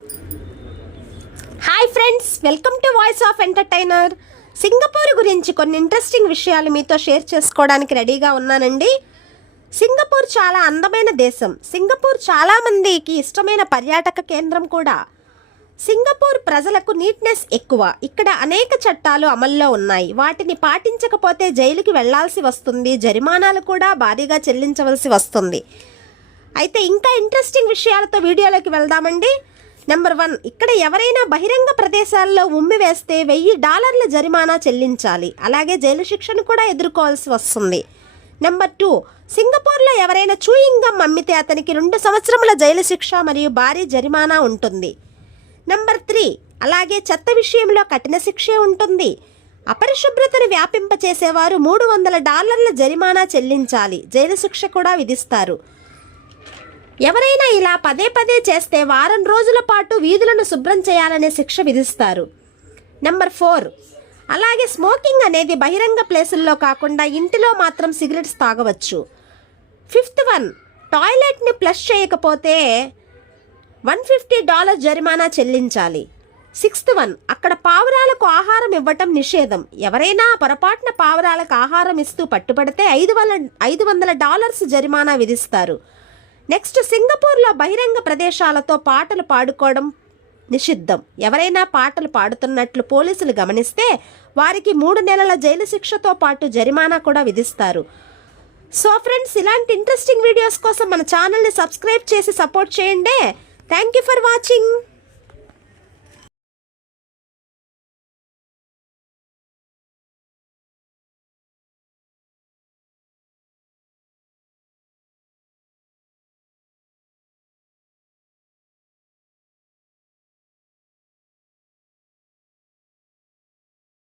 Hi friends, welcome to voice of entertainer. Singapore గురించి కొన్ని interesting విషయాలు మీతో షేర్ చేసుకోవడానికి రెడీగా ఉన్నానండి. సింగపూర్ చాలా అందమైన దేశం. సింగపూర్ చాలామందికి ఇష్టమైన పర్యాటక కేంద్రం కూడా. సింగపూర్ ప్రజలకు నీట్నెస్ ఎక్కువ. ఇక్కడ అనేక చట్టాలు అమల్లో ఉన్నాయి. వాటిని పాటించకపోతే జైలుకి వెళ్లాల్సి వస్తుంది. జరిమానాలు కూడా భారీగా చెల్లించవలసి వస్తుంది. అయితే ఇంకా ఇంట్రెస్టింగ్ విషయాలతో వీడియోలోకి వెళ్దామండి. నెంబర్ 1, ఇక్కడ ఎవరైనా బహిరంగ ప్రదేశాల్లో ఉమ్మి వేస్తే $1000 జరిమానా చెల్లించాలి. అలాగే జైలు శిక్షను కూడా ఎదుర్కోవాల్సి వస్తుంది. నెంబర్ 2, సింగపూర్లో ఎవరైనా చూయింగ్ గమ్ అమ్మితే అతనికి 2 సంవత్సరముల జైలు శిక్ష మరియు భారీ జరిమానా ఉంటుంది. నెంబర్ 3, అలాగే చెత్త విషయంలో కఠిన శిక్షే ఉంటుంది. అపరిశుభ్రతను వ్యాపింపచేసేవారు $300 జరిమానా చెల్లించాలి. జైలు శిక్ష కూడా విధిస్తారు. ఎవరైనా ఇలా పదే పదే చేస్తే వారం రోజుల పాటు వీధులను శుభ్రం చేయాలనే శిక్ష విధిస్తారు. నెంబర్ 4, అలాగే స్మోకింగ్ అనేది బహిరంగ ప్లేసుల్లో కాకుండా ఇంటిలో మాత్రం సిగరెట్స్ తాగవచ్చు. 5th 1, టాయిలెట్ని ఫ్లష్ చేయకపోతే $150 జరిమానా చెల్లించాలి. 6th 1, అక్కడ పావురాలకు ఆహారం ఇవ్వటం నిషేధం. ఎవరైనా పొరపాటున పావురాలకు ఆహారం ఇస్తూ పట్టుబడితే $500 జరిమానా విధిస్తారు. నెక్స్ట్, సింగపూర్లో బహిరంగ ప్రదేశాలతో పాటలు పాడుకోవడం నిషిద్ధం. ఎవరైనా పాటలు పాడుతున్నట్లు పోలీసులు గమనిస్తే వారికి 3 నెలల జైలు శిక్షతో పాటు జరిమానా కూడా విధిస్తారు. సో ఫ్రెండ్స్, ఇలాంటి ఇంట్రెస్టింగ్ వీడియోస్ కోసం మన ఛానల్ని సబ్స్క్రైబ్ చేసి సపోర్ట్ చేయండి. Thank you for watching.